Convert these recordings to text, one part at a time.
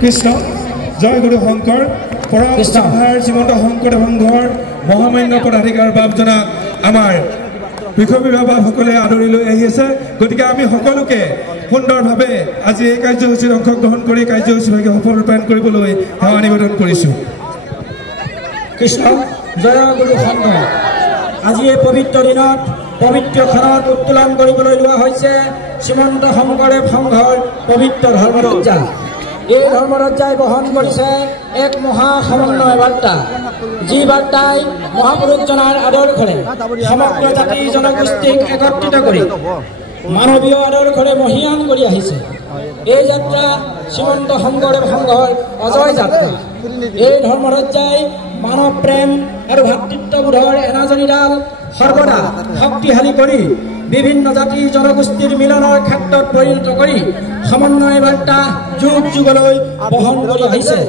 কৃষ্ণ জয় গুৰু শংকৰ পৰমধাৰ শ্ৰীমন্ত শংকৰদেৱ সংঘৰ মহামান্য পদাধিকাৰ বাপজনা আমাৰ বিষয় বিভাগসকলে আদৰি লৈ আহি আছে। গতিকে আমি সকলোকে সুন্দৰভাৱে আজি এই কাৰ্যসূচীত অংশগ্ৰহণ কৰি কাৰ্যসূচীভাগে সফল ৰূপায়ণ কৰিবলৈ সেৱা নিবেদন কৰিছোঁ। কৃষ্ণ জয় গুৰু শংকৰ। আজি এই পবিত্ৰ দিনত পবিত্ৰ খানত উত্তোলন কৰিবলৈ লোৱা হৈছে শ্ৰীমন্ত শংকৰদেৱ সংঘৰ পবিত্ৰ ধৰ্মধ্বজা। এই ধৰ্মধ্বজাই বহন কৰিছে এক মহা সমন্বয় বাৰ্তা, যি বাৰ্তাই মহাপুৰুষজনাৰ আদৰ্শৰে সমগ্ৰ জাতি জনগোষ্ঠীক একত্ৰিত কৰি মানৱীয় আদৰ্শৰে মহীয়ান কৰি আহিছে। এই যাত্ৰা শ্ৰীমন্ত শংকৰদেৱ সংঘৰ অজয় যাত্ৰা। এই ধৰ্মধ্বজাই মানৱ প্ৰেম আৰু ভাতৃত্ববোধৰ এনাজৰীডাল সৰ্বদা শক্তিশালী কৰি বিভিন্ন জাতি জনগোষ্ঠীৰ মিলনৰ ক্ষেত্ৰত পৰিণত কৰি সমন্বয় বাৰ্তা যুগ যুগলৈ বহন কৰি আহিছে।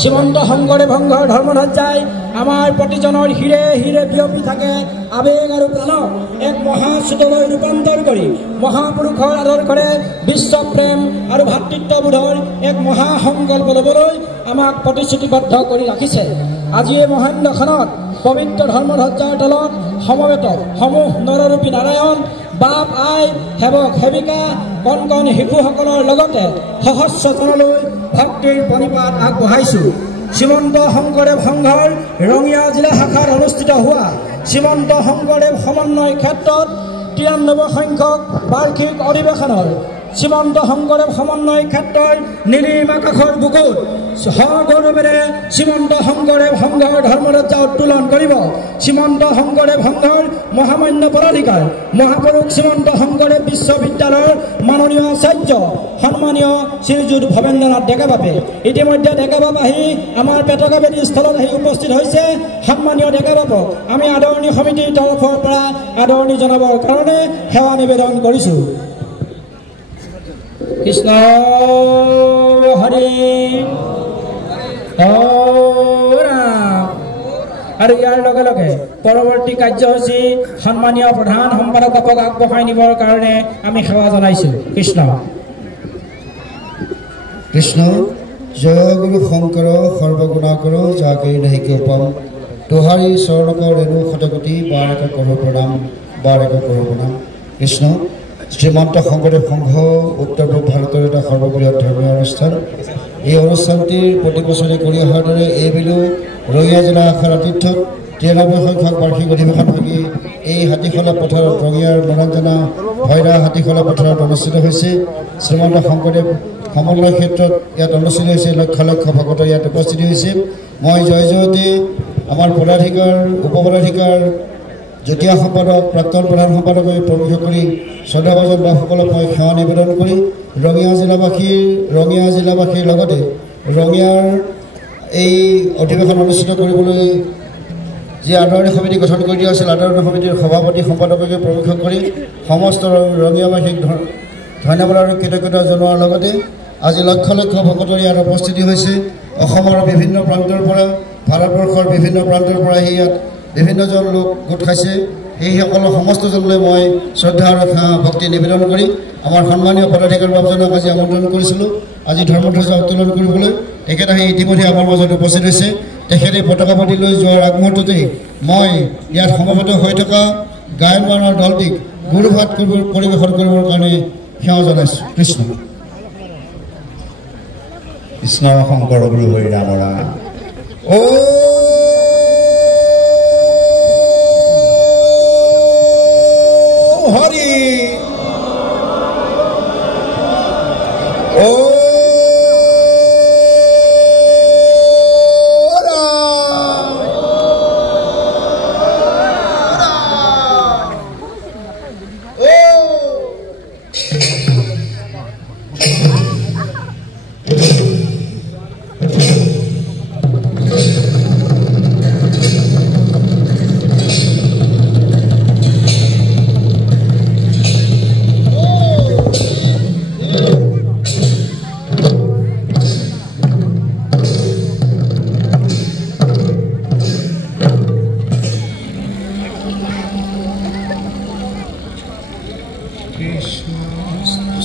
শ্ৰীমন্ত শংকৰদেৱ সংঘৰ ধৰ্মধ্বজাই আমাৰ প্ৰতিজনৰ হিৰে হিৰে বিয়পি থাকে আবেগ আৰু প্ৰাণক এক মহাস্ৰোতলৈ ৰূপান্তৰ কৰি মহাপুৰুষৰ আদৰ্শৰে বিশ্ব প্ৰেম আৰু ভাতৃত্ববোধৰ এক মহাসংকল্প ল'বলৈ আমাক প্ৰতিশ্ৰুতিবদ্ধ কৰি ৰাখিছে। আজি এই মহেন্দ্ৰখনত পবিত্ৰ ধৰ্মধ্বজাৰ তলত সমবেত সমূহ নৰৰূপী নাৰায়ণ বাপ আই সেৱক সেৱিকা কণ কণ শিশুসকলৰ লগতে সহস্ৰজনলৈ ভক্তিৰ প্ৰণিপাত আগবঢ়াইছোঁ। শ্ৰীমন্ত শংকৰদেৱ সংঘৰ ৰঙিয়া জিলা শাখাত অনুষ্ঠিত হোৱা শ্ৰীমন্ত শংকৰদেৱ সমন্বয় ক্ষেত্ৰত 93 সংখ্যক বাৰ্ষিক অধিৱেশনৰ শ্ৰীমন্ত শংকৰদেৱ সমন্বয় ক্ষেত্ৰৰ নীলিম আকাশৰ বুকুত সগৌৰৱেৰে শ্ৰীমন্ত শংকৰদেৱ সংঘৰ ধৰ্মধ্বজা উত্তোলন কৰিব শ্ৰীমন্ত শংকৰদেৱ সংঘৰ মহামান্য পদাধিকাৰ মহাপুৰুষ শ্ৰীমন্ত শংকৰদেৱ বিশ্ববিদ্যালয়ৰ মাননীয় আচাৰ্য সন্মানীয় শ্ৰীযুত ভৱেন্দ্ৰনাথ ডেকাবাপে। ইতিমধ্যে ডেকাবাপ আহি আমাৰ পেটকাবেদী স্থলত আহি উপস্থিত হৈছে। সন্মানীয় ডেকাবাপক আমি আদৰণি সমিতিৰ তৰফৰ পৰা আদৰণি জনাবৰ কাৰণে সেৱা নিবেদন কৰিছোঁ। কৃষ্ণ হৰি আৰু ইয়াৰ লগে লগে পৰৱৰ্তী কাৰ্যসূচী সন্মানীয় প্ৰধান সম্পাদকক আগবঢ়াই নিবৰ কাৰণে আমি সেৱা জনাইছোঁ। কৃষ্ণ কৃষ্ণ জয় গুৰু শংকৰ সৰ্বগুণাকৰ যাকে নাহিকে উপম তোহাৰী চৰণক ৰেণু শতকোটি বাৰেক কৰোঁ প্ৰণাম বাৰেক কৰোঁ প্ৰণাম। কৃষ্ণ শ্ৰীমন্ত শংকৰদেৱ সংঘ উত্তৰ পূব ভাৰতৰ এটা সৰ্ববৃহৎ ধৰ্মীয় অনুষ্ঠান। এই অনুষ্ঠানটিৰ প্ৰতি বছৰে কৰি অহাৰ দৰে এইবেলিও ৰঙিয়া জিলা শাখাৰ আতিথ্যত 93 সংখ্যক বাৰ্ষিক অধিৱেশন ভাগি এই হাতীখোলা পথাৰত ৰঙিয়াৰ মনোৰঞ্জনা ভৈৰা হাতীখোলা পথাৰত অনুষ্ঠিত হৈছে। শ্ৰীমন্ত শংকৰদেৱ সমন্বয় ক্ষেত্ৰত ইয়াত অনুষ্ঠিত হৈছে। লক্ষ লক্ষ ভকত ইয়াত উপস্থিত হৈছে। মই জয় জয়তে আমাৰ পদাধিকাৰ উপপদাধিকাৰ যুটীয়া সম্পাদক প্ৰাক্তন প্ৰধান সম্পাদকে প্ৰমুখ কৰি শ্ৰদ্ধাভাজন বাসকলক মই সেৱা নিবেদন কৰি ৰঙিয়া জিলাবাসীৰ লগতে ৰঙিয়াৰ এই অধিৱেশন অনুষ্ঠিত কৰিবলৈ যি আদৰণি সমিতি গঠন কৰি দিয়া আছিল আদৰণি সমিতিৰ সভাপতি সম্পাদককে প্ৰমুখ কৰি সমস্ত ৰঙিয়াবাসীক ধন্যবাদ আৰু কৃতজ্ঞতা জনোৱাৰ লগতে আজি লক্ষ লক্ষ ভকতৰ ইয়াত উপস্থিতি হৈছে। অসমৰ বিভিন্ন প্ৰান্তৰ পৰা ভাৰতবৰ্ষৰ বিভিন্ন প্ৰান্তৰ পৰা আহি ইয়াত বিভিন্নজন লোক গোট খাইছে। সেইসকলৰ সমস্তজনলৈ মই শ্ৰদ্ধা আৰু ভক্তি নিবেদন কৰি আমাৰ সন্মানীয় পদাধিকাৰ বাবজনক আজি আমন্ত্ৰণ কৰিছিলোঁ আজি ধৰ্মধ্বজা উত্তোলন কৰিবলৈ। তেখেত আহি ইতিমধ্যে আমাৰ মাজত উপস্থিত হৈছে। তেখেতে পতাকা পাতি লৈ যোৱাৰ আগমুহূৰ্ততেই মই ইয়াত সমবেত হৈ থকা গায়ন বায়নৰ দলটিক গুৰুভাত পৰিৱেশন কৰিবৰ কাৰণে সেৱা জনাইছোঁ। কৃষ্ণ কৃষ্ণ শংকৰ গুৰু হৰি ৰাম ৰাম। হৰি Krishna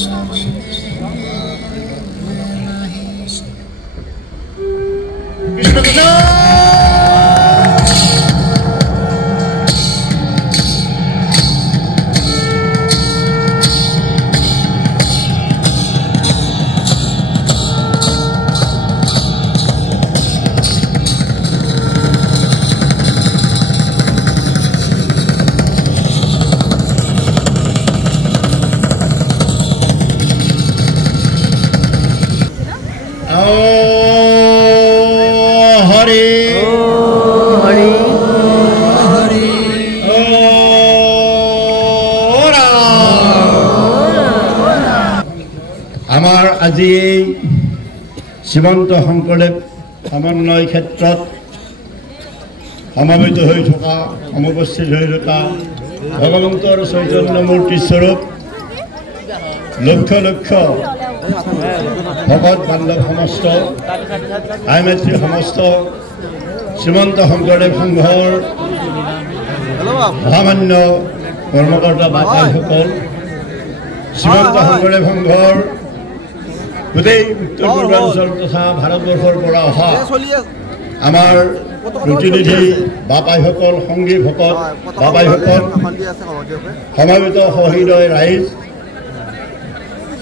আমাৰ আজি এই শ্ৰীমন্ত শংকৰদেৱ সমন্বয় ক্ষেত্ৰত সমবেত হৈ থকা সমুপস্থিত হৈ থকা ভগৱন্তৰ চৈতন্য মূৰ্তি স্বৰূপ লক্ষ লক্ষ ভকত বান্ধৱ সমস্ত আই মাতৃ সমস্ত শ্ৰীমন্ত শংকৰদেৱ সংঘৰ মহামান্য কৰ্মকৰ্তা বাতাসকল শ্ৰীমন্ত শংকৰদেৱ সংঘৰ গোটেই উত্তৰ পূৰ্বাঞ্চল তথা ভাৰতবৰ্ষৰ পৰা অহা আমাৰ প্ৰতিনিধি বাপাইসকল সংগী ভকত বাপাইসকল সমবেত সহৃদয় ৰাইজ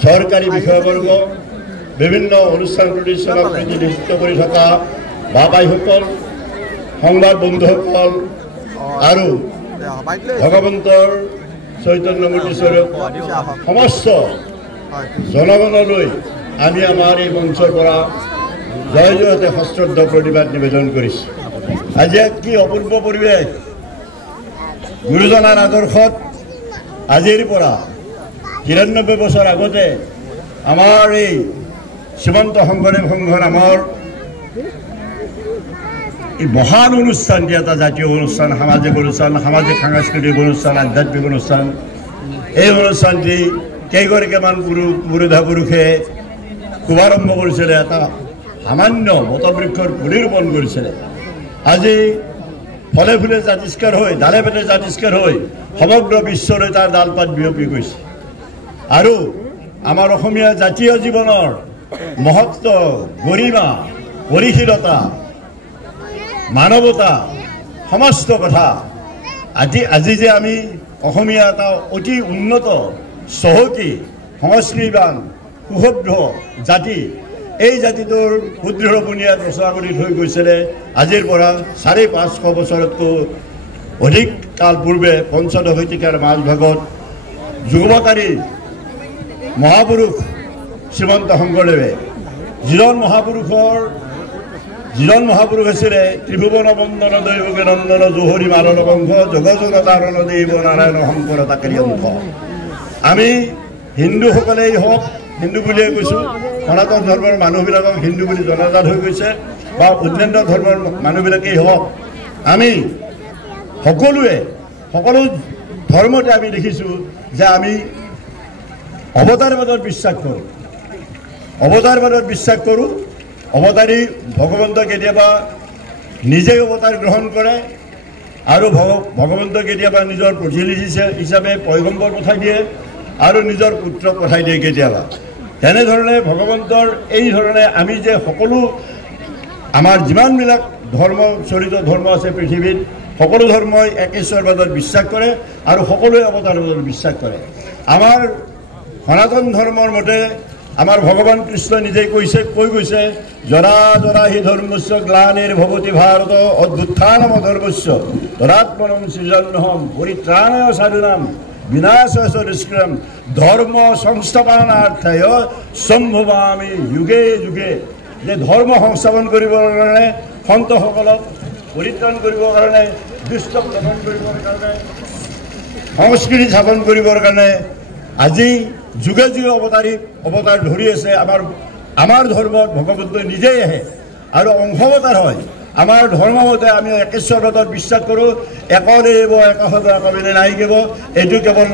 চৰকাৰী বিষয়বৰ্গ বিভিন্ন অনুষ্ঠান প্ৰতিষ্ঠানক প্ৰতিনিধিত্ব কৰি থকা বাপাইসকল সংবাদ বন্ধুসকল আৰু ভগৱন্তৰ চৈতন্য মূৰ্তি স্বৰূপ সমস্ত জনগণলৈ আমি আমাৰ এই মঞ্চৰ পৰা জয় জয়তে সশ্ৰদ্ধ প্ৰতিবাদ নিবেদন কৰিছোঁ। আজি কি অপূৰ্ব পৰিৱেশ গুৰুজনাৰ আদৰ্শত আজিৰ পৰা ৯৩ বছৰ আগতে আমাৰ এই শ্ৰীমন্ত শংকৰদেৱ সংঘৰ আমাৰ এই মহান অনুষ্ঠান দি এটা জাতীয় অনুষ্ঠান সামাজিক অনুষ্ঠান সামাজিক সাংস্কৃতিক অনুষ্ঠান আধ্যাত্মিক অনুষ্ঠান এই অনুষ্ঠানটি কেইগৰাকীমান পুৰুধা পুৰুষে শুভাৰম্ভ কৰিছিলে এটা সামান্য বটবৃক্ষৰ পুলি ৰোপণ কৰিছিলে। আজি ফলে ফুলে জাতিষ্কাৰ হৈ ডালে পেটে জাতিষ্কাৰ হৈ সমগ্ৰ বিশ্বলৈ তাৰ ডালপাত বিয়পি গৈছে আৰু আমাৰ অসমীয়া জাতীয় জীৱনৰ মহত্ব গৰিমা পৰিশীলতা মানৱতা সমস্ত কথা আজি যে আমি অসমীয়া এটা অতি উন্নত চহকী সংস্কৃতিবান সুভদ্ৰ জাতি এই জাতিটোৰ সুদৃঢ় বুনিয়াদ ৰচনা কৰি থৈ গৈছিলে আজিৰ পৰা ৫৫০ বছৰতকৈ অধিক কাল পূৰ্বে পঞ্চদশ শতিকাৰ মাজভাগত যুগমতাৰী মহাপুৰুষ শ্ৰীমন্ত শংকৰদেৱে যিজন মহাপুৰুষ আছিলে ত্ৰিভুৱন বন্দন দৈৱক নন্দন জোহৰি মাৰণ বংশ জগজন তাৰণ দেৱ নাৰায়ণ শংকৰ তাকেৰি অংশ। আমি হিন্দুসকলেই হওক হিন্দু বুলিয়ে কৈছোঁ সনাতন ধৰ্মৰ মানুহবিলাকক হিন্দু বুলি জনাজাত হৈ গৈছে বা অন্যান্য ধৰ্মৰ মানুহবিলাকেই হওক আমি সকলো ধৰ্মতে আমি দেখিছোঁ যে আমি অৱতাৰবাদত বিশ্বাস কৰোঁ অৱতাৰী ভগৱন্ত কেতিয়াবা নিজেই অৱতাৰ গ্ৰহণ কৰে আৰু ভগৱন্ত কেতিয়াবা নিজৰ প্ৰতিনিধি হিচাপে পয়গম্বৰ পঠাই দিয়ে আৰু নিজৰ পুত্ৰক পঠাই দিয়ে কেতিয়াবা। তেনেধৰণে ভগৱন্তৰ এই ধৰণে আমি যে সকলো আমাৰ যিমানবিলাক চৰিত ধৰ্ম আছে পৃথিৱীত সকলো ধৰ্মই একেশ্বৰবাদত বিশ্বাস কৰে আৰু সকলোৱে অৱতাৰবাদত বিশ্বাস কৰে। আমাৰ সনাতন ধৰ্মৰ মতে আমাৰ ভগৱান কৃষ্ণ নিজেই কৈ গৈছে জৰা জৰা হি ধৰ্মস্য গ্লানিৰ ভৱতি ভাৰত অভ্যুত্থানম ধৰ্মস্য তদাত্মনম সৃজন্যহম পৰিত্ৰাণায় সাধুনাম বিনাশায় দুষ্কৃতম ধৰ্ম সংস্থাপনাৰ্থেয় সম্ভৱামি যুগে যুগে। যে ধৰ্ম সংস্থাপন কৰিবৰ কাৰণে সন্তসকলক পৰিত্ৰাণ কৰিবৰ কাৰণে দুষ্ট দমন কৰিবৰ কাৰণে সংস্কৃতি স্থাপন কৰিবৰ কাৰণে আজি যুগে যুগে অৱতাৰ ধৰি আছে। আমাৰ ধৰ্মত ভগৱন্তই নিজেই আহে আৰু অংশৱতাৰ হয়। আমাৰ ধৰ্মমতে আমি একেশ্বৰবাদত বিশ্বাস কৰোঁ একদেৱ একশত একবিনে নাই কেৱ। এইটো কেৱল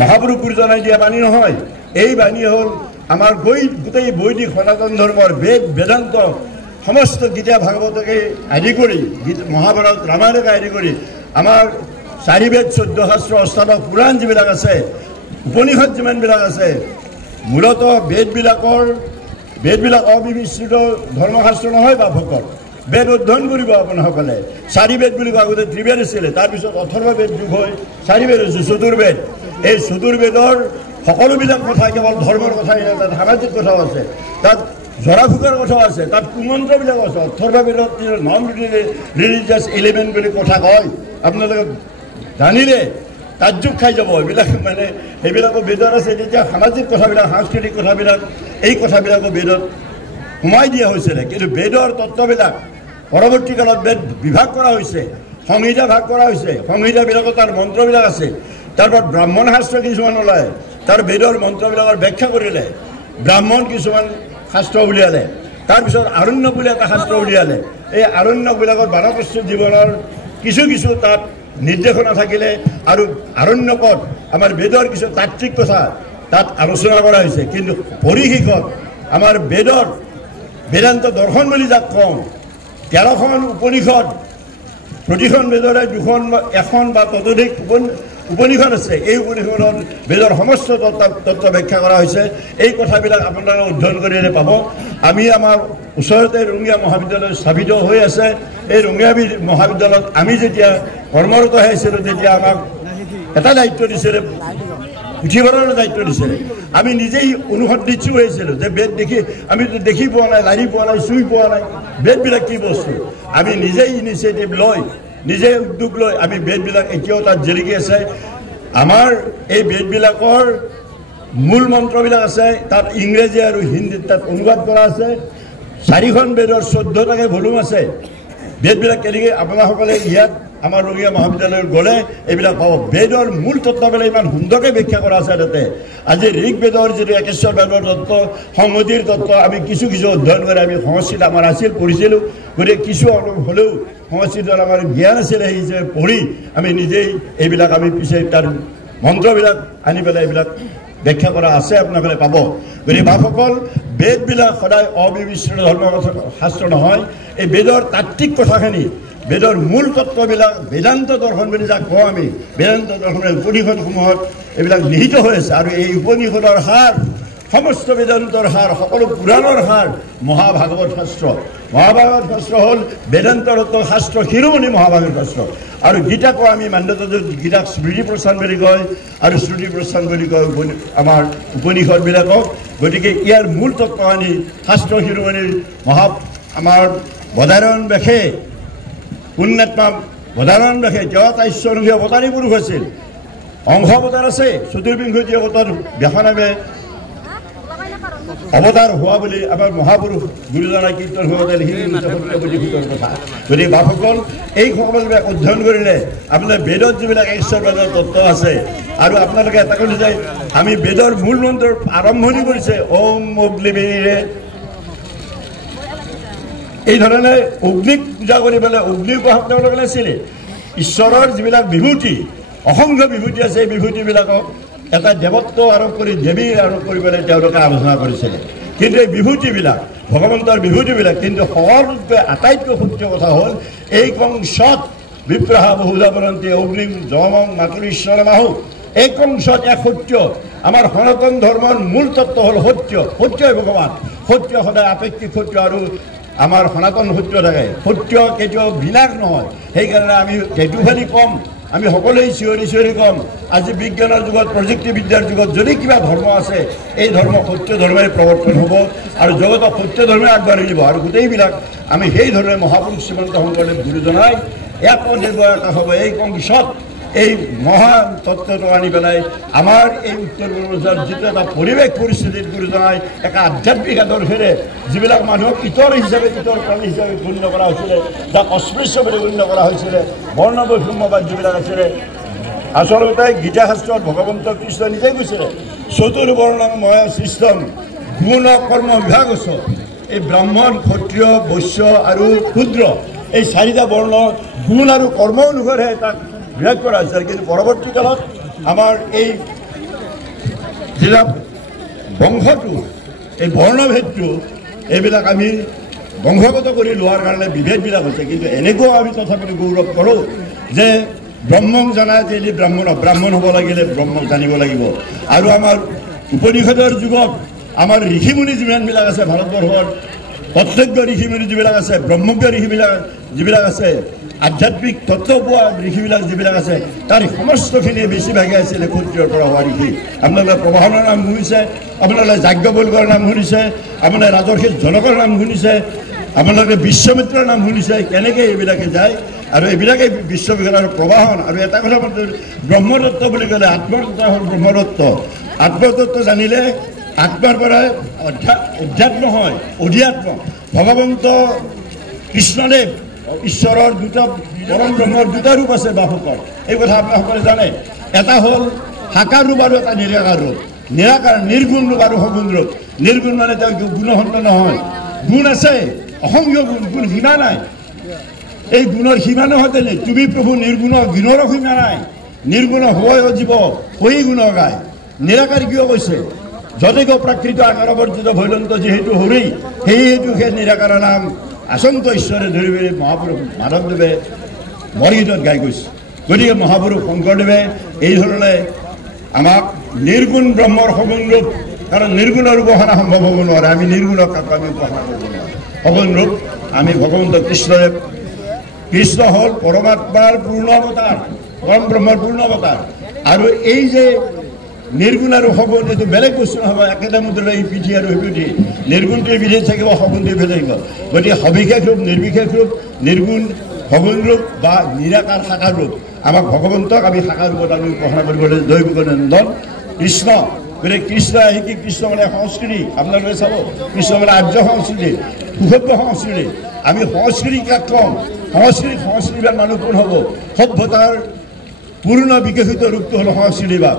মহাপুৰুষ গুৰুজনাই দিয়া বাণী নহয়, এই বাণী হ'ল আমাৰ গোটেই বৈদিক সনাতন ধৰ্মৰ বেদান্ত সমস্ত গীতা ভাগৱতকে আদি কৰি মহাভাৰত ৰামায়ণকে আদি কৰি আমাৰ ৪ বেদ ১৪ শাস্ত্ৰ অষ্টাদশ পুৰাণ যিবিলাক আছে উপনিষদ যিমানবিলাক আছে মূলতঃ বেদবিলাক অবিমিশ্ৰিত ধৰ্মশাস্ত্ৰ নহয় বা ভকত বেদ অধ্যয়ন কৰিব আপোনাসকলে 4 বেদ বুলি আগতে ত্ৰিবেদ আছিলে তাৰপিছত অথৰ্ব বেদ যুগ হৈ 4 বেদ হৈছে চতুৰ্বেদ এই চতুৰ্বেদৰ সকলোবিলাক কথা কেৱল ধৰ্মৰ কথাই নহয় তাত সামাজিক কথাও আছে তাত জৰা ফুকাৰ কথাও আছে তাত কুমন্ত্ৰবিলাক আছে অথৰ্ব বেদত নন ৰিলিজিয়াছ এলিমেণ্ট বুলি কথা কয় আপোনালোকে জানিলে তাজ্জুব খাই যাব এইবিলাক মানে সেইবিলাকো বেদত আছে তেতিয়া সামাজিক কথাবিলাক সাংস্কৃতিক কথাবিলাক এই কথাবিলাকো বেদত সোমাই দিয়া হৈছিলে কিন্তু বেদৰ তত্ত্ববিলাক পৰৱৰ্তী কালত বেদ বিভাগ কৰা হৈছে সংহিতা ভাগ কৰা হৈছে সংহিতাবিলাকত তাৰ মন্ত্ৰবিলাক আছে তাৰপৰা ব্ৰাহ্মণ শাস্ত্ৰ কিছুমান ওলায় তাৰ বেদৰ মন্ত্ৰবিলাকৰ ব্যাখ্যা কৰিলে ব্ৰাহ্মণ কিছুমান শাস্ত্ৰ উলিয়ালে তাৰপিছত আৰণ্যক বুলি এটা শাস্ত্ৰ উলিয়ালে এই আৰণ্যকবিলাকত বানপ্ৰস্থ জীৱনৰ কিছু কিছু তাত নিৰ্দেশনা থাকিলে আৰু আৰণ্যকত আমাৰ বেদৰ কিছু তাত্ত্বিক কথা তাত আলোচনা কৰা হৈছে কিন্তু পৰিশেষত আমাৰ বেদৰ বেদান্ত দৰ্শন বুলি যাক কওঁ 13খন উপনিষদ প্ৰতিখন বেদৰে 2খন বা 1খন বা ততোধিক উপনিষদ আছে এই উপনিষদত বেদৰ সমস্ত তত্ত্ব ব্যাখ্যা কৰা হৈছে এই কথাবিলাক আপোনালোকে অধ্যয়ন কৰিলে পাব আমি আমাৰ ওচৰতে ৰঙিয়া মহাবিদ্যালয় স্থাপিত হৈ আছে এই ৰঙিয়া মহাবিদ্যালয়ত আমি যেতিয়া কৰ্মৰত হৈ আছিলোঁ তেতিয়া আমাক এটা দায়িত্ব দিছিলে পুথিভঁৰালৰ দায়িত্ব দিছিলে আমি নিজেই অনুসন্ধিত হৈছিলোঁ যে বেদ আমি দেখি পোৱা নাই লাৰি পোৱা নাই চুই পোৱা নাই বেদবিলাক কি বস্তু আমি নিজেই ইনিচিয়েটিভ লৈ নিজে উদ্যোগ লৈ আমি বেদবিলাক এতিয়াও তাত জিলিকি আছে আমাৰ এই বেদবিলাকৰ মূল মন্ত্ৰবিলাক আছে তাত ইংৰাজী আৰু হিন্দীত তাত অনুবাদ কৰা আছে 4খন বেদৰ 14টাকৈ ভলিউম আছে বেদবিলাক কেনেকৈ আপোনালোকসকলে ইয়াত আমাৰ ৰঙিয়া মহাবিদ্যালয়ত গ'লে এইবিলাক পাব বেদৰ মূল তত্ত্ববিলাক ইমান সুন্দৰকৈ ব্যাখ্যা কৰা আছে তাতে আজি ঋগ বেদৰ যিটো একেশ্বৰ বেদৰ তত্ত্ব সংহতিৰ তত্ত্ব আমি কিছু অধ্যয়ন কৰি আমি সংস্কৃত আমাৰ আছিল পঢ়িছিলোঁ গতিকে কিছু হ'লেও সংস্কৃতৰ আমাৰ জ্ঞান আছিলে সেই যে পঢ়ি আমি নিজেই এইবিলাক আমি পিছে তাৰ মন্ত্ৰবিলাক আনি পেলাই এইবিলাক ব্যাখ্যা কৰা আছে আপোনালোকে পাব গতিকে বাপসকল বেদবিলাক সদায় অবিমিশ্ৰিত ধৰ্মশাস্ত্ৰ নহয় এই বেদৰ তাত্ত্বিক কথাখিনি বেদৰ মূল তত্ত্ববিলাক বেদান্ত দৰ্শন বুলি যাক কওঁ আমি বেদান্ত দৰ্শনৰ উপনিষদসমূহত এইবিলাক নিহিত হৈ আছে আৰু এই উপনিষদৰ সাৰ সমস্ত বেদান্তৰ সাৰ সকলো পুৰাণৰ সাৰ মহাভাগৱত শাস্ত্ৰ হ'ল বেদান্তৰ শাস্ত্ৰ শিৰোমণি মহাভাগৱত শাস্ত্ৰ আৰু গীতাকো আমি মান্যতা গীতাক স্মৃতি প্ৰস্থান বুলি কয় আৰু শ্ৰুতি প্ৰস্থান বুলি কয় আমাৰ উপনিষদবিলাকক গতিকে ইয়াৰ মূল তত্ত্বানি শাস্ত্ৰ শিৰোমণিৰ আমাৰ বদায়ন বেশে পুণ্যাত্মা বদায়ন বেশে তেওঁ এটা ঈশ্বৰমুখী অৱতাৰী পুৰুষ আছিল অংশ অৱতাৰ আছে চতুৰ্বিংশতি অৱতাৰ ব্যাসনামে অৱতাৰ হোৱা বুলি আমাৰ মহাপুৰুষ গুৰুজনাই কীৰ্তন হোৱালে সত্যবুদ্ধিৰ কথা গতিকে বাপসকল এই সকলোবিলাক অধ্যয়ন কৰিলে আপোনাৰ বেদত যিবিলাক ঈশ্বৰ বেদৰ তত্ত্ব আছে আৰু আপোনালোকে এটা কৰি যায় আমি বেদৰ মূল মন্ত্ৰৰ আৰম্ভণি কৰিছে ওম অগ্নিবীৰে এই ধৰণে অগ্নিক পূজা কৰি পেলাই অগ্নি উপাসক তেওঁলোকে আছিলে ঈশ্বৰৰ যিবিলাক বিভূতি অসংখ্য বিভূতি আছে এই বিভূতিবিলাকক এটা দেৱত্ব আৰোপ কৰি দেৱীৰ আৰোপ কৰি পেলাই তেওঁলোকে আলোচনা কৰিছিলে কিন্তু এই বিভূতিবিলাক ভগৱন্তৰ বিভূতিবিলাক কিন্তু সকলোতকৈ আটাইতকৈ সত্য কথা হ'ল এই কংসত বিপ্ৰাহা বহুধা বৰন্তি অগ্নিম জমং মাতুৰীশ্বৰমাহু এই কংসত এক সত্য আমাৰ সনাতন ধৰ্মৰ মূল তত্ত্ব হ'ল সত্যই ভগৱান সত্য সদায় আপেক্ষিক সত্য আৰু আমাৰ সনাতন সত্য থাকে সত্য কেতিয়াও বিনাশ নহয় সেইকাৰণে আমি কেইটোফালি কম আমি সকলোৱে চিঞৰি কম আজি বিজ্ঞানৰ যুগত প্ৰযুক্তিবিদ্যাৰ যুগত যদি কিবা ধৰ্ম আছে এই ধৰ্ম সত্য ধৰ্মেৰে প্ৰৱৰ্তন হ'ব আৰু জগতক সত্য ধৰ্মে আগবাঢ়ি দিব আৰু গোটেইবিলাক আমি সেই ধৰণে মহাপুৰুষ শ্ৰীমন্ত শংকৰদেৱ গুৰুজনাই এক একা হ'ব এই কংসত এই মহা তত্ত্বটো আনি পেলাই আমাৰ এই উত্তৰ পূৰ্বাঞ্চলৰ যিটো এটা পৰিৱেশ পৰিস্থিতিত গুৰুজনাই এক আধ্যাত্মিক আদৰ্শেৰে যিবিলাক মানুহক ইতৰ প্ৰাণী হিচাপে গণ্য কৰা হৈছিলে যাক অস্পৃশ্য বুলি গণ্য কৰা হৈছিলে বৰ্ণ বৈষম্যবাদ যিবিলাক আছিলে আচলতে গীতা শাস্ত্ৰত ভগৱন্ত কৃষ্ণ নিজেই কৈছিলে চতুৰ্বৰ্ণং ময়া সৃষ্টম গুণ কৰ্ম বিভাগ আছে এই ব্ৰাহ্মণ ক্ষত্ৰিয় বৈশ্য আৰু ক্ষুদ্ৰ এই 4টা বৰ্ণ গুণ আৰু কৰ্ম অনুসাৰে তাক বিভাগ কৰা হৈছে কিন্তু পৰৱৰ্তী কালত আমাৰ এই যিবিলাক বংশটো এই বৰ্ণভেদটো এইবিলাক আমি বংশগত কৰি লোৱাৰ কাৰণে বিভেদবিলাক হৈছে কিন্তু এনেকুৱাও আমি তথাপিতো গৌৰৱ কৰোঁ যে ব্ৰহ্মক জনাই যে ব্ৰাহ্মণ হ'ব লাগিলে ব্ৰহ্মক জানিব লাগিব আৰু আমাৰ উপনিষদৰ যুগত আমাৰ ঋষিমুনি যিমানবিলাক আছে ভাৰতবৰ্ষৰ প্ৰত্যক্ষ ঋষিমুনি যিবিলাক আছে, ব্ৰহ্মজ্ঞ ঋষিবিলাক যিবিলাক আছে, আধ্যাত্মিক তত্ত্ব পোৱা ঋষিবিলাক যিবিলাক আছে, তাৰ সমস্তখিনি বেছিভাগে আছিলে ক্ষত্ৰিয়ৰ পৰা হোৱা ঋষি। আপোনালোকে প্ৰভাৱৰ নাম শুনিছে, আপোনালোকে যাজ্ঞবল্কৰ নাম শুনিছে, আপোনালোকে ৰাজৰ্ষি জনকৰ নাম শুনিছে, আপোনালোকে বিশ্বমিত্ৰৰ নাম শুনিছে। কেনেকৈ এইবিলাকে যায় আৰু এইবিলাকে বিশ্ববিখ্যাত আৰু প্ৰবাহন। আৰু এটা কথা ব্ৰহ্মতত্ত্ব বুলি ক'লে আত্মতত্ত্ব হ'ল ব্ৰহ্মতত্ত্ব। আত্মতত্ত্ব জানিলে আত্মাৰ পৰা অধ্যাত্ম হয়, অধ্যাত্ম। ভগৱন্ত কৃষ্ণদেৱ ঈশ্বৰৰ দুটা পৰম ব্ৰহ্মৰ দুটা ৰূপ আছে বাসুকৰ, এই কথা আপোনাসকলে জানে। এটা হ'ল সাকাৰ ৰূপ আৰু এটা নিৰাকাৰ ৰূপ। নিৰাকাৰ নিৰ্গুণ ৰূপ আৰু সগুণ ৰূপ। নিৰ্গুণ মানে তেওঁ গুণসন্ত নহয়, গুণ আছে, অসংখ্য গুণ, গুণ সীমা নাই। এই গুণৰ সীমা নহয় তেনে তুমি প্ৰভু নিৰ্গুণ, গুণৰো সীমা নাই। নিৰ্গুণ হয় জীৱ, হৈ গুণ গায়। নিৰাকাৰ কিয় কৈছে? যদিক প্ৰাকৃত আকাৰৱৰ্জিত ভৈলন্ত যিহেতু হৰি, সেইটো সেই নিৰাকাৰৰ নাম আচন্ত ঈশ্বৰে ধৰি ধৰি মহাপুৰুষ মাধৱদেৱে বৰগীতত গাই গৈছে। গতিকে মহাপুৰুষ শংকৰদেৱে এই ধৰণে আমাক নিৰ্গুণ ব্ৰহ্মৰ সগুণ ৰূপ, কাৰণ নিৰ্গুণৰ উপাসনা সম্ভৱ হ'ব নোৱাৰে। আমি নিৰ্গুণক কাকো আমি উপাসনা কৰিব নোৱাৰোঁ। সগুণ ৰূপ আমি ভগৱন্ত কৃষ্ণদেৱ। কৃষ্ণ হ'ল পৰমাত্মাৰ পূৰ্ণ অৱতাৰ, পৰম ব্ৰহ্মৰ পূৰ্ণ অৱতাৰ। আৰু এই যে নিৰ্গুণ আৰু সগুণ এইটো বেলেগ বস্তু নহ'ব, একেটা মুদ্ৰাৰে এই পিঠি আৰু পিঠি। নিৰ্গুণটোৱে বিধেত থাকিব, সগুণটোৱে বিধেত থাকিব। গতিকে সবিশেষ ৰূপ, নিৰ্বিশেষ ৰূপ, নিৰ্গুণ সগুণ ৰূপ বা নিৰাকাৰ সাকাৰ ৰূপ। আমাক ভগৱন্তক আমি সাকাৰ ৰূপত আমি উপাসনা কৰিব লাগে। দৈৱ নন্দন কৃষ্ণ। গতিকে কৃষ্ণ আহি কি কৃষ্ণ মানে সংস্কৃতি। আপোনালোকে চাব, কৃষ্ণ মানে আৰ্য সংস্কৃতি, সুসভ্য সংস্কৃতি। আমি সংস্কৃতি কাক কম? সংস্কৃতিবাদ মানুহ কোন হ'ব? সভ্যতাৰ পূৰ্ণ বিকশিত ৰূপটো হ'ল সংস্কৃতিবাদ।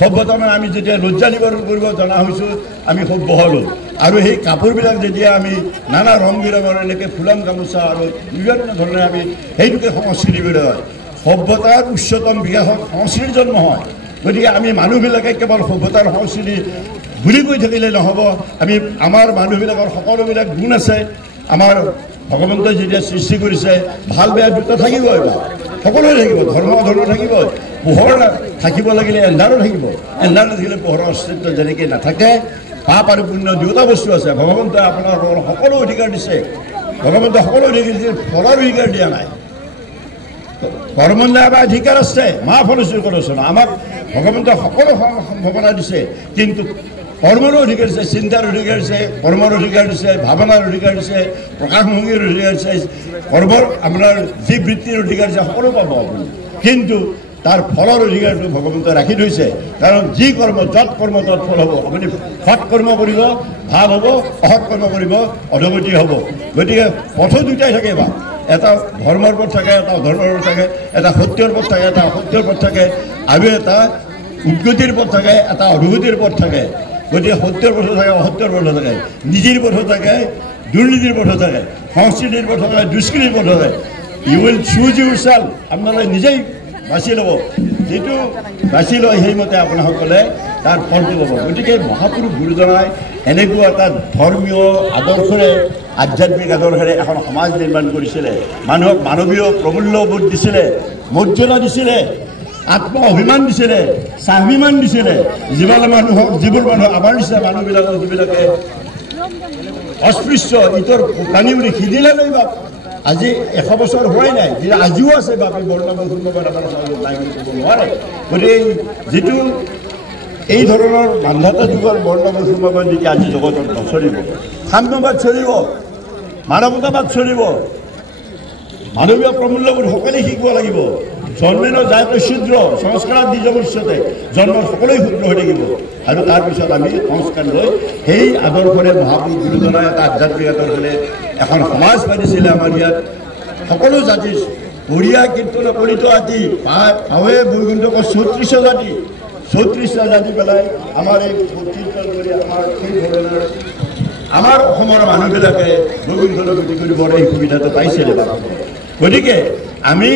সভ্যতা মানে আমি যেতিয়া লজ্জা নিবাৰণ কৰিব জনা হৈছোঁ, আমি সভ্য হ'লোঁ। আৰু সেই কাপোৰবিলাক যেতিয়া আমি নানা ৰং বিৰঙৰ এনেকৈ ফুলাম গামোচা আৰু বিভিন্ন ধৰণে আমি সেইটোকে সংস্কৃতি বুলি হয়। সভ্যতাৰ উচ্চতম বিকাশত সংস্কৃতিৰ জন্ম হয়। গতিকে আমি মানুহবিলাকে কেৱল সভ্যতাৰ সংস্কৃতি বুলি কৈ থাকিলে নহ'ব। আমি আমাৰ মানুহবিলাকৰ সকলোবিলাক গুণ আছে। আমাৰ ভগৱন্তই যেতিয়া সৃষ্টি কৰিছে, ভাল বেয়া দুটা থাকিবই, সকলোৱে থাকিব, ধৰ্ম অধৰ্ম থাকিবই। পোহৰ থাকিব লাগিলে এন্ধাৰো থাকিব, এন্ধাৰ নাথাকিলে পোহৰৰ অস্তিত্ব যেনেকৈ নাথাকে। পাপ আৰু পুণ্য দুয়োটা বস্তু আছে। ভগৱন্তই আপোনাৰ সকলো অধিকাৰ দিছে, ভগৱন্তই সকলো অধিকাৰ দিছে, ফলৰ অধিকাৰ দিয়া নাই। কৰ্মলৈ আমাৰ অধিকাৰ আছে, মা ফলস্বৰূপ কৰচোন। আমাক ভগৱন্তই সকলো সম্ভাৱনা দিছে, কিন্তু কৰ্মৰ অধিকাৰ দিছে, চিন্তাৰ অধিকাৰ দিছে, কৰ্মৰ অধিকাৰ দিছে, ভাৱনাৰ অধিকাৰ দিছে, প্ৰকাশভংগীৰ অধিকাৰ দিছে, কৰ্মৰ আপোনাৰ যি বৃত্তিৰ অধিকাৰ দিছে, সকলো পাব আপুনি। কিন্তু তাৰ ফলৰ অধিকাৰটো ভগৱন্তই ৰাখি থৈছে। কাৰণ যি কৰ্ম, য'ত কৰ্ম তৎ ফল হ'ব। আপুনি সৎ কৰ্ম কৰিব, ভাল হ'ব, অসৎ কৰ্ম কৰিব, অধোগতি হ'ব। গতিকে পথো দুটাই থাকে, বা এটা ধৰ্মৰ পথ থাকে, এটা অধৰ্মৰ পথ থাকে, এটা সত্যৰ পথ থাকে, এটা অসত্যৰ পথ থাকে, আৰু এটা উদ্গতিৰ পথ থাকে, এটা অধোগতিৰ পথ থাকে। গতিকে সত্যৰ পথো থাকে, অসত্যৰ পথো থাকে, নীতিৰ পথো থাকে, দুৰ্নীতিৰ পথো থাকে, সংস্কৃতিৰ পথো থাকে, দুষ্কৃতিৰ পথো থাকে। You will choose yourself. আপোনালোকে নিজেই বাছি ল'ব, যিটো বাছি লয় সেইমতে আপোনাসকলে তাৰ ফলটো ল'ব। গতিকে মহাপুৰুষ গুৰুজনাই এনেকুৱা এটা ধৰ্মীয় আদৰ্শৰে, আধ্যাত্মিক আদৰ্শৰে এখন সমাজ নিৰ্মাণ কৰিছিলে। মানুহক মানৱীয় প্ৰমূল্যবোধ দিছিলে, মৰ্যাদা দিছিলে, আত্ম অভিমান দিছিলে, স্বাভিমান দিছিলে। যিবোৰ মানুহক আমাৰ নিচিনা মানুহবিলাকক যিবিলাকে অস্পৃশ্য ইতৰ প্ৰাণী বুলি সিদিলে নাই বাপ। আজি 100 বছৰ হোৱাই নাই, আজিও আছে বাপে বৰ্ণবাদ নাই বুলি ক'ব নোৱাৰে। গতিকে যিটো এই ধৰণৰ মান্ধাতা যুগৰ বৰ্ণবাদ নেকি আজি জগতত নচলিব। সাম্যবাদ চলিব, মানৱতাবাদ চলিব, মানৱীয় প্ৰমূল্যবোৰ সকলোৱে শিকিব লাগিব। জন্মেন জায়ত শূদ্ৰ, সংস্কাৰত দ্বিজবশ্যতে, জন্মৰ সকলোৱে শূদ্ৰ হৈ থাকিব। আৰু তাৰপিছত আমি সংস্কাৰ লৈ সেই আদৰ্শৰে মহাপুৰুষ গুৰুজনাই এটা আধ্যাত্মিক আদৰ্শৰে এখন সমাজ পাতিছিলে। আমাৰ ইয়াত সকলো জাতি, বঢ়িয়া কীৰ্তন পলিত জাতি, ভাৱে বৈকুণ্ঠক 34 জাতি, 34টা জাতি পেলাই আমাৰ এই কীৰ্তন কৰি আমাৰ সেই ধৰণৰ আমাৰ অসমৰ মানুহবিলাকে বৈকুণ্ঠলৈ গতি কৰিবৰ এই সুবিধাটো পাইছিলে। গতিকে আমি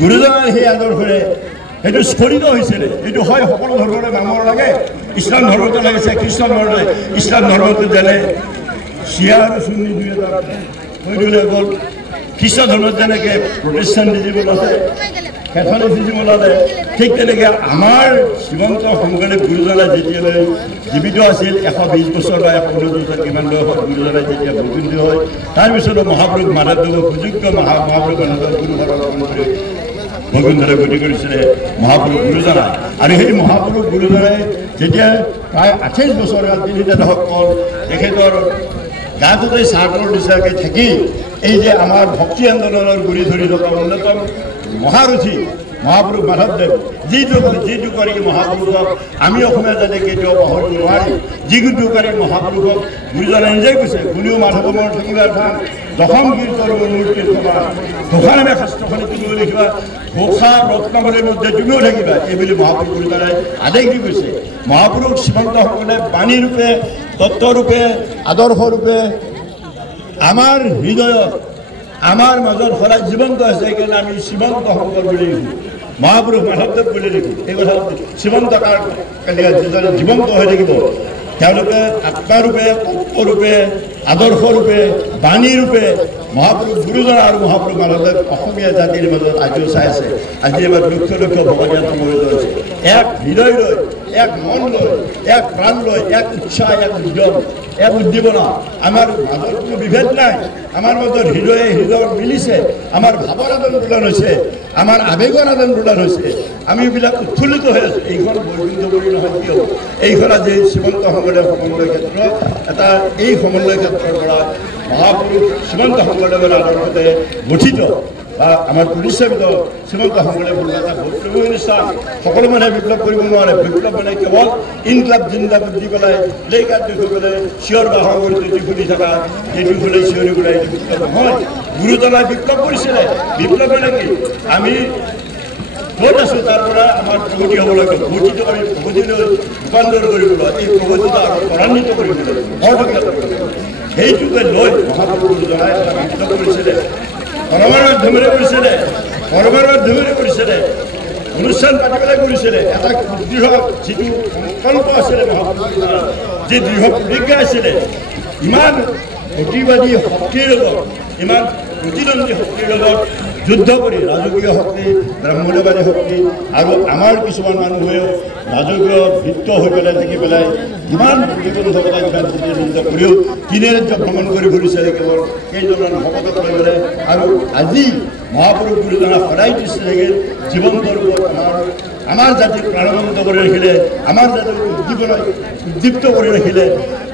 গুৰুজনাৰ সেই আদৰ্শৰে সেইটো স্ফুৰিত হৈছিলে। এইটো হয়, সকলো ধৰ্মৰে মানুহৰ লাগে। ইছলাম ধৰ্মটো লাগিছে, খ্ৰীষ্টান ধৰ্মটো, ইছলাম ধৰ্মটো যেনে চিয়া আৰু চুন্নি দুই এটা হৈ দিলে গ'ল। খ্ৰীষ্ট ধৰ্মত যেনেকৈ প্ৰটেষ্টাণ্টিজিম আছে, কেথলিচিজিম ওলালে, ঠিক তেনেকৈ আমাৰ শ্ৰীমন্ত শংকৰদেৱ গুৰুজনাই যেতিয়ালৈ জীৱিত আছিল 120 বছৰ বা 119 বছৰ কিমান বয়সত গুৰুজনাই যেতিয়া ভূপিণ্ড হয়, তাৰপিছতো মহাপুৰুষ মাধৱদেৱক সুযোগ্য মহাপুৰুষ মাধৱদেৱ গুৰুভাৰত কৰি ভগৱন্তৰে গতি কৰিছিলে মহাপুৰুষ গুৰুজনাই। আৰু সেই মহাপুৰুষ গুৰুজনাই যেতিয়া প্ৰায় 28 বছৰ কাল 3 দশক কাল তেখেতৰ গাটোতে চাৰ্টৰ নিচাকৈ থাকি এই যে আমাৰ ভক্তি আন্দোলনৰ গুৰি ধৰি থকা অন্যতম মহাৰথী মহাপুৰুষ মাধৱদেৱ যিটো কৰি মহাপুৰুষক আমি অসমীয়া জাতি কেতিয়াও পাহৰিব নোৱাৰি। যিটো কৰি মহাপুৰুষক গুৰুজনাই নিজেই কৈছে, কোনেও মাধৱমৰ থাকিবাৰ ধান দশম কীৰ্তন মূৰ্তিৰ সমান, ঘোষানামে শাস্ত্ৰখনি তুমিও লিখিবা, ঘোষা ৰত্নাৱলীৰ মধ্যে তুমিও থাকিবা, এইবুলি মহাপুৰুষ গুৰুজনাই আদেশ দি কৈছে। মহাপুৰুষ শ্ৰীমন্ত শংকৰদেৱ বাণীৰূপে, তত্ত্বৰূপে, আদৰ্শৰূপে আমাৰ হৃদয়ত আমাৰ মাজত সদায় জীৱন্ত আছে। সেইকাৰণে আমি শ্ৰীমন্ত শংকৰ বুলি লিখোঁ, মহাপুৰুষ মাধৱদেৱ বুলি লিখোঁ। এই কথা শ্ৰীমন্ত যিজনে জীৱন্ত হৈ থাকিব, তেওঁলোকে আত্মাৰূপে, তত্ত্বৰূপে, আদৰ্শৰূপে, বাণীৰূপে মহাপুৰুষ গুৰুজনা আৰু মহাপুৰুষ মাধৱদেৱ অসমীয়া জাতিৰ মাজত আজিও চাই আছে। আজি আমাৰ লক্ষ লক্ষ ভকতীয়া সমবেত হৈছে, এক হৃদয় লৈ, এক মন লৈ, এক প্ৰাণ লৈ, এক উৎসাহ, এক উদ্যম, এক উদ্দীপনা। আমাৰ মাজত কোনো বিভেদ নাই, আমাৰ মাজত হৃদয়ে হৃদয়ত মিলিছে, আমাৰ ভাৱৰ আদান প্ৰদান হৈছে, আমাৰ আৱেগৰ আদান প্ৰদান হৈছে, আমি এইবিলাক উৎফুল্লিত হৈ আছোঁ। এইখন বৈকুণ্ঠ কৰি নহয় কিয়, এইখন আজি শ্ৰীমন্ত শংকৰদেৱ সমন্বয় ক্ষেত্ৰ এটা, এই সমন্বয় ক্ষেত্ৰৰ পৰা মহাপুৰুষ শ্ৰীমন্ত শংকৰদেৱৰ আদৰ্শতে গঠিত বা আমাৰ প্ৰতিষ্ঠাপিত শ্ৰীমন্ত শংকৰদেৱ এটা ভক্তিময় অনুষ্ঠান। সকলো মানুহে বিপ্লৱ কৰিব নোৱাৰে, বিপ্লৱ মানে কেৱল ইনকলাব জিন্দাবাদ দি পেলাই লেই কাৰ্ড দেখুৱাই পেলাই চিঞৰ বাহৰ কৰি যদি খুলি থকা, সেইটো খুলি চিঞৰি পেলাই এইটো বিপ্লৱ নহয়। গুৰুজনাই বিপ্লৱ কৰিছিলে। বিপ্লৱ মানে কি, আমি য'ত আছোঁ তাৰ পৰা আমাৰ প্ৰগতি হ'ব লাগে, প্ৰগতিটো আমি প্ৰগতিলৈ ৰূপান্তৰ কৰিব লাগে, এই প্ৰগতিটো আৰু ত্বৰান্বিত কৰিব লাগে, অৰ্থক্ষেত্ৰ কৰিব লাগে। সেইটোকে লৈ মহাপুৰুষ গুৰুজনাই এটা বিপ্লৱ কৰিছিলে, কৰ্মৰ মাধ্যমেৰে কৰিছিলে, অনুষ্ঠান পাতি পেলাই কৰিছিলে। এটা দৃঢ় যিটো সংকল্প আছিলে মহাপুৰুষৰ, যি দৃঢ় প্ৰতিজ্ঞা আছিলে, ইমান প্ৰতিবাদী শক্তিৰ লগত, ইমান প্ৰতিদ্বন্দ্বী শক্তিৰ লগত যুদ্ধ কৰি, ৰাজকীয় শক্তি, ব্ৰাহ্মণ্যবাদী শক্তি আৰু আমাৰ কিছুমান মানুহেও ৰাজকীয় ভিত্ত হৈ পেলাই থাকি পেলাই ইমান প্ৰতিবন্ধকতা প্ৰতিদ্বন্দ্বিতা কৰিও কিনে ৰাজ্য ভ্ৰমণ কৰি ফুৰিছিলে কেৱল কেইজনমান ভকতক লৈ পেলাই। আৰু আজি মহাপুৰুষ গুৰুজনা সদায় দৃষ্টি থাকিল জীৱন্ত ৰূপত আমাৰ জাতিক প্ৰাণবন্ত কৰি ৰাখিলে, আমাৰ জাতিক উদ্দীপ্ত কৰি ৰাখিলে।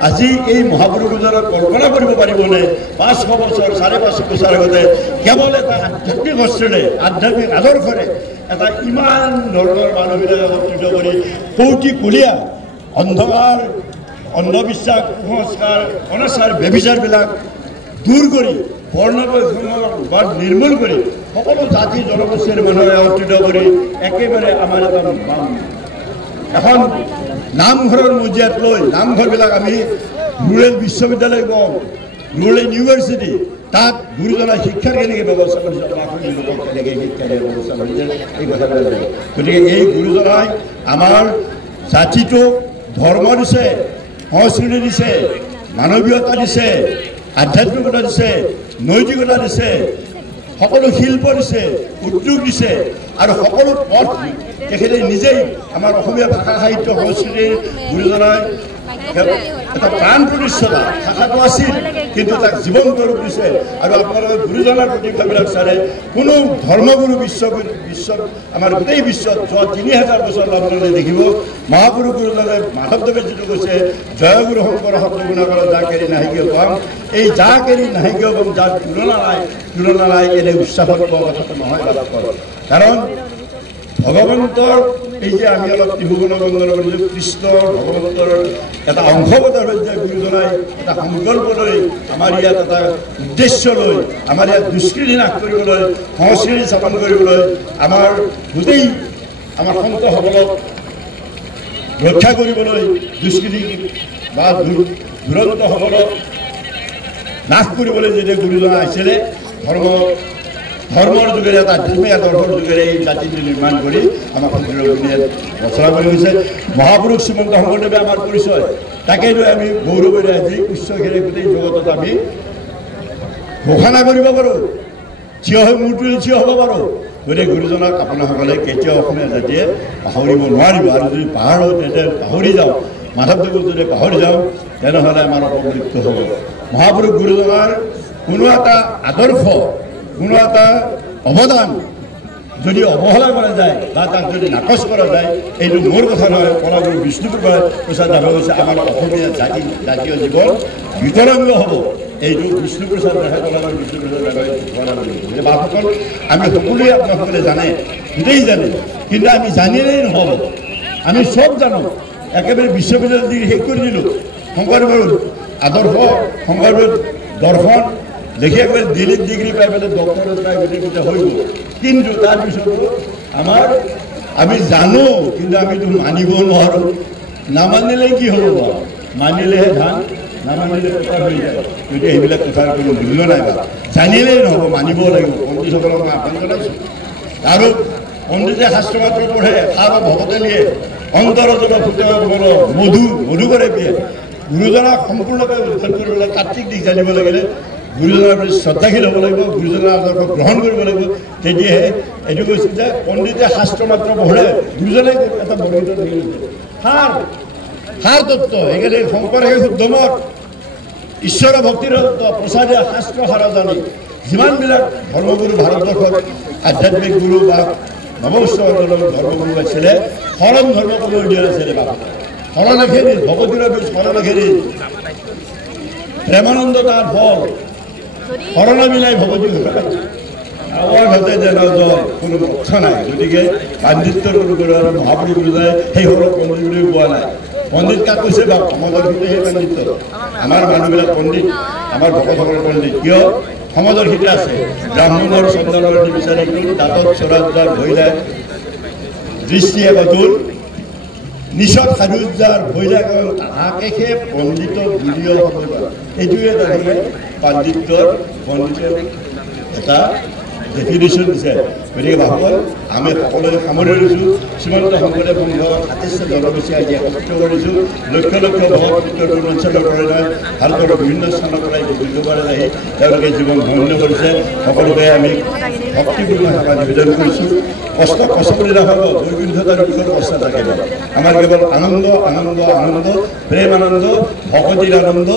আজি এই মহাপুৰুষ গুৰুজনাক কল্পনা কৰিব পাৰিবনে 500 বছৰ 550 বছৰ আগতে কেৱল এটা আধ্যাত্মিক বস্তুৰে, আধ্যাত্মিক আদৰ্শৰে এটা ইমান ধৰণৰ মানুহবিলাক একত্ৰিত কৰি কৌটিকুলীয়া অন্ধকাৰ, অন্ধবিশ্বাস, কুসংস্কাৰ, অনাচাৰ, ব্যভিচাৰবিলাক দূৰ কৰি, বৰ্ণবৈষম্যবাদ নিৰ্মূল কৰি, সকলো জাতি জনগোষ্ঠীৰ মানুহে একত্ৰিত কৰি একেবাৰে আমাৰ এটা এখন নামঘৰৰ মজিয়াত লৈ, নামঘৰবিলাক আমি ৰুৰেল বিশ্ববিদ্যালয় কওঁ, ৰুৰেল ইউনিভাৰ্চিটি, তাত গুৰুজনাই শিক্ষাৰ কেনেকৈ ব্যৱস্থা কৰিছে, লোকক কেনেকৈ শিক্ষা দিয়াৰ ব্যৱস্থা কৰিছে, এই কথাবিলাক। গতিকে এই গুৰুজনাই আমাৰ জাতিটোক ধৰ্ম দিছে, সংস্কৃতি দিছে, মানৱীয়তা দিছে, আধ্যাত্মিকতা দিছে, নৈতিকতা দিছে, সকলো শিল্প দিছে, উদ্যোগ দিছে আৰু সকলো পথ তেখেতে নিজেই আমাৰ অসমীয়া ভাষা সাহিত্য সংস্কৃতিৰ গুৰুজনাই এটা প্ৰাণ প্ৰতিষ্ঠাতা। ভাষাটো আছিল কিন্তু তাক জীৱন্ত ৰূপ দিছে। আৰু আপোনালোকে গুৰুজনাৰ প্ৰতিভাবিলাক চালে কোনো ধৰ্মগুৰু বিশ্বত আমাৰ গোটেই বিশ্বত যোৱা 3000 বছৰ আপোনালোকে দেখিব মহাপুৰুষ গুৰুজনাই মাধৱদেৱে যিটো কৈছে, জয়গুৰু শংকৰ শব্দ গুণা কৰা যা কেৰি নাহিকীয় পাম, এই যা কেৰি নাহিকীয় পাম, যাৰ তুলনা নাই এনে উৎসাহত পোৱা কথাটো নহয় বাস্তৱ। কাৰণ ভগৱন্তৰ এই যে আমি অলপ ত্ৰিভুৱন বন্দনা কৰিছোঁ, কৃষ্ণ ভগৱন্তৰ এটা অংশগতৰ হৈছে গুৰুজনাই এটা সংকল্প লৈ, আমাৰ ইয়াত এটা উদ্দেশ্য লৈ, আমাৰ ইয়াত দুষ্কৃতি নাশ কৰিবলৈ, সংস্কৃতি স্থাপন কৰিবলৈ, আমাৰ গোটেই আমাৰ সন্তসকলক ৰক্ষা কৰিবলৈ, দুষ্কৃতি বা দুৰন্তসকলক নাশ কৰিবলৈ যেতিয়া গুৰুজনা আহিছিলে, ধৰ্মৰ যোগেৰে এটা আধ্যাত্মিক আদৰ্শৰ যোগেৰে এই জাতিটো নিৰ্মাণ কৰি আমাক ৰচনা কৰি গৈছে। মহাপুৰুষ শ্ৰীমন্ত শংকৰদেৱে আমাৰ পৰিচয়, তাকে লৈ আমি গৌৰৱেৰে আজি উচ্চশিৰে গোটেই জগতত আমি ঘোষণা কৰিব পাৰোঁ থিয় হৈ মূৰটো থিয় হ'ব পাৰোঁ গতিকে গুৰুজনাক আপোনাসকলে কেতিয়াও অসমীয়া জাতিয়ে পাহৰিব নোৱাৰিব আৰু যদি পাহাৰো তেতিয়া পাহৰি যাওঁ মাধৱদেৱক যদি পাহৰি যাওঁ তেনেহ'লে আমাৰ অপমৃত্যু হ'ব মহাপুৰুষ গুৰুজনাৰ কোনো এটা আদৰ্শ কোনো এটা অৱদান যদি অৱহেলা কৰা যায় বা তাক যদি নাকচ কৰা যায় এইটো মোৰ কথা নহয় কলাগুৰু বিষ্ণুপ্ৰসাদ দেখা গৈছে আমাৰ অসমীয়া জাতীয় জীৱন বিতৰংগ হ'ব এইটো বিষ্ণুপ্ৰসাদ দেখা কলাগুৰু বিষ্ণুপ্ৰসাদ দেখা বাসকল আমি সকলোৱে আপোনাসকলে জানে গোটেই জানে কিন্তু আমি জানিলেই নহ'ব আমি চব জানো একেবাৰে বিশ্ববিদ্যালয় ডিগ্ৰী শেষ কৰি দিলোঁ শংকৰদেৱৰ আদৰ্শ শংকৰদেৱৰ দৰ্শন দেখি একবাৰে দিল্লীত ডিগ্ৰী পাই পেলাই ডক্টৰেট পাই গোটেই হৈ গ'ল কিন্তু তাৰপিছতো আমি জানো কিন্তু আমিতো মানিব নোৱাৰোঁ নামানিলে কি হ'ব বাৰু মানিলেহে ধান নামানিলে কথা হৈ যায় গতিকে এইবিলাক কথাৰ কোনো মূল্য নাই বাৰু জানিলেই নহ'ব মানিব লাগিব পণ্ডিতসকলক মই আহ্বান জনাইছোঁ আৰু পণ্ডিতে শাস্ত্ৰ মাত্ৰ পঢ়ে সাৰ ভকতে লিয়ে অন্তৰজত মধু কৰে দিয়ে গুৰুজনাক সম্পূৰ্ণভাৱে উদ্ধাৰ কৰিবলৈ তাত্ত্বিক দিশ জানিব লাগিলে গুৰুজনাৰ প্ৰতি শ্ৰদ্ধাশীল হ'ব লাগিব গুৰুজনাৰ আদৰ্শ গ্ৰহণ কৰিব লাগিব তেতিয়াহে এইটো কৈছিল যে পণ্ডিতে শাস্ত্ৰ মাত্ৰ পঢ়ে গুৰুজনাই এটা বৰ্ণিত সাৰ তত্ত্ব সেইকাৰণে শংকৰে শুদ্ধমত ঈশ্বৰৰ ভক্তিৰ তত্ত্ব প্ৰচাৰে শাস্ত্ৰ সাৰ জানি যিমানবিলাক ধৰ্মগুৰু ভাৰতবৰ্ষত আধ্যাত্মিক গুৰু বা নৱবৈষ্ণৱ ধৰ্মগুৰু আছিলে শৰণ ধৰ্ম কোনো দিয়া নাছিলে বাবা শৰণেখেৰি ভগৱতীৰ বীজ শৰণেখেৰি প্ৰেমানন্দ তাৰ ফল শৰণ মিলাই ভগৱতী আমাৰ ঘৰতে যেন কোনো কথা নাই গতিকে পাণ্ডিত্যৰ কোনো গুৰু আৰু মহাপুৰুষ গুৰুজনাই সেই সৰু পণ্ডিত বুলি কোৱা নাই পণ্ডিত কাক কৈছে বা সমাজৰ ভিতৰত সেই পাণ্ডিত্য আমাৰ মানুহবিলাক পণ্ডিত আমাৰ ভকতসকলৰ পণ্ডিত কিয় সমাজৰ ভিতৰত আছে ব্ৰাহ্মণৰ চন্দনৰ বিচাৰি দাঁতত চৰাজাৰ ভৈলাই দৃষ্টিয়ে বতুল নিশত সাজুজাৰ ভৈলাক তাহাকেহে পণ্ডিত বুলিও এইটোৱে তাৰমানে পাণ্ডিত্যৰ পণ্ডিতৰ এটা ডেফিনেশ্যন দিছে গতিকে ভাসকল আমি সকলোৱে সামৰি লৈছোঁ শ্ৰীমন্ত শংকৰদেৱ সংঘ ২৭ জনগোষ্ঠী আজি একত্ৰিত কৰিছোঁ লক্ষ লক্ষ ভকত পূৰ্বাঞ্চলৰ পৰা ভাৰতৰ বিভিন্ন স্থানৰ পৰা যুদ্ধবাৰে আহি তেওঁলোকে জীৱন ধন্য কৰিছে সকলোকে আমি ভক্তিপূৰ্ণ সেৱা নিবেদন কৰিছোঁ কষ্ট বুলি নাভাব বৈকুণ্ঠতাৰ বিষয়ে কষ্ট থাকিব আমাৰ কেৱল আনন্দ আনন্দ আনন্দ প্ৰেম আনন্দ ভকতিৰ আনন্দ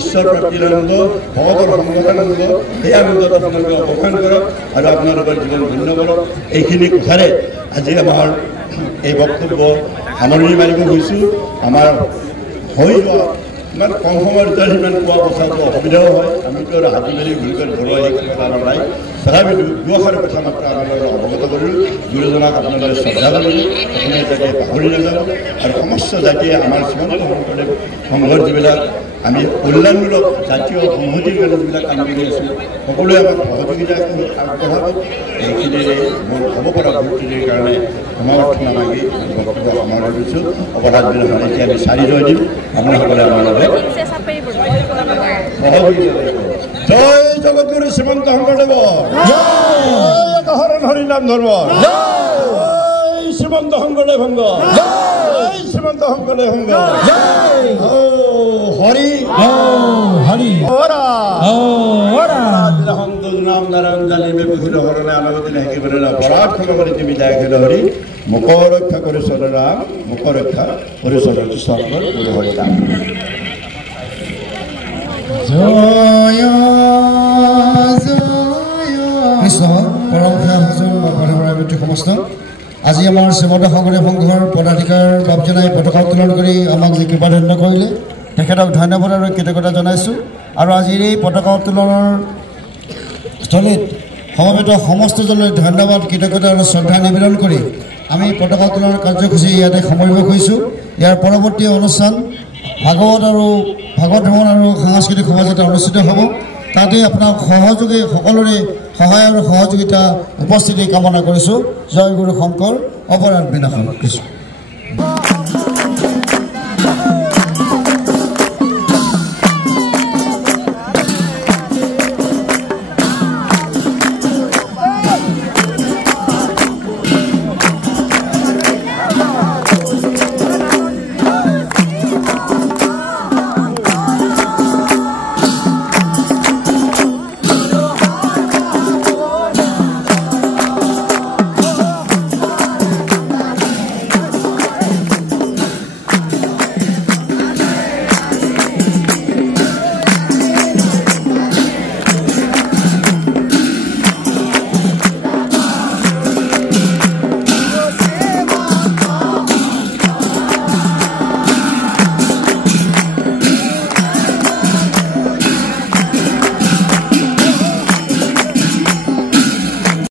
ঈশ্বৰ প্ৰাপ্তিৰ আনন্দ ভগতৰ সংগত আনন্দ সেই আনন্দত আপোনালোকে অৱসান কৰক আৰু আপোনালোকৰ জীৱন ধন্য কৰক এইখিনি কথাৰে আজি আমাৰ এই বক্তব্য সামৰণি মাৰিব গৈছোঁ আমাৰ হৈ যোৱা ইমান কম সময়ৰ ভিতৰত সিমান কোৱা কথাটো অসুবিধাও হয় আমিতো আৰু হাতী মেলি ঘূৰি কৰি ঘৰুৱা সেই কথা নাই তথাপিতো দুআষাৰ কথা মাত্ৰ আপোনালোকে অৱগত কৰিলোঁ গুৰুজনাক আপোনালোকে শ্ৰদ্ধা কৰিলোঁ অসমীয়া জাতিয়ে পাহৰি নাযাব আৰু সমস্ত জাতিয়ে আমাৰ শ্ৰীমন্ত শংকৰদেৱ সংঘৰ যিবিলাক আমি কল্যাণমূলক জাতীয় সংহতিৰ কাৰণে যিবিলাক কাম কৰি আছোঁ সকলোৱে আমাক সহযোগিতা আগবঢ়াব এইখিনিৰে মোৰ হ'ব পৰা ভক্তিৰ কাৰণে সমৰ্থন মাগি বক্তব্য সামৰণি কৰিছোঁ অপৰাধ বিনাশনে এতিয়া আমি 4 জয় দিম আপোনাসকলে আমাৰ লগত জয় জগতগুৰু শ্ৰীমন্ত শংকৰদেৱ জয় হৰিনাম ধৰ্ম জয় শ্ৰীমন্ত শংকৰদেৱ সংঘ জয় শ্ৰীমন্ত শংকৰদেৱ সংঘ হৰি হৰি নাম নারায়ণ জানিবে বহুল হরণে আনগতি নাই একেবারে অপরাধ ক্ষমা করে তুমি যায় খেল হরি মুখ রক্ষা করে সররাম মুখ রক্ষা করে সরর সরবর গুরু হরি নাম জয় জয় কৃষ্ণ পৰমখ্যাত ভজন বাবাৰ ব্যক্তি সমস্ত আজি আমাৰ শ্ৰীমন্ত শংকৰদেৱ সংঘৰ পদাধিকাৰ বাবজনাই পতাকা উত্তোলন কৰি আমাক যি কৃপাধন্য কৰিলে তেখেতক ধন্যবাদ আৰু কৃতজ্ঞতা জনাইছোঁ আৰু আজিৰ এই পতাকা উত্তোলনৰ স্থলীত সমবেত সমস্তজনলৈ ধন্যবাদ কৃতজ্ঞতা আৰু শ্ৰদ্ধা নিবেদন কৰি আমি পতাকা উত্তোলনৰ কাৰ্যসূচী ইয়াতে সামৰিব খুজিছোঁ ইয়াৰ পৰৱৰ্তী অনুষ্ঠান ভাগৱত ভ্ৰমণ আৰু সাংস্কৃতিক সমাজতে অনুষ্ঠিত হ'ব তাতে আপোনাক সহযোগে সকলোৰে সহায় আৰু সহযোগিতা উপস্থিতি কামনা কৰিছোঁ জয় গুৰু শংকৰ অপৰাধ বিনাশন কৃষ্ণ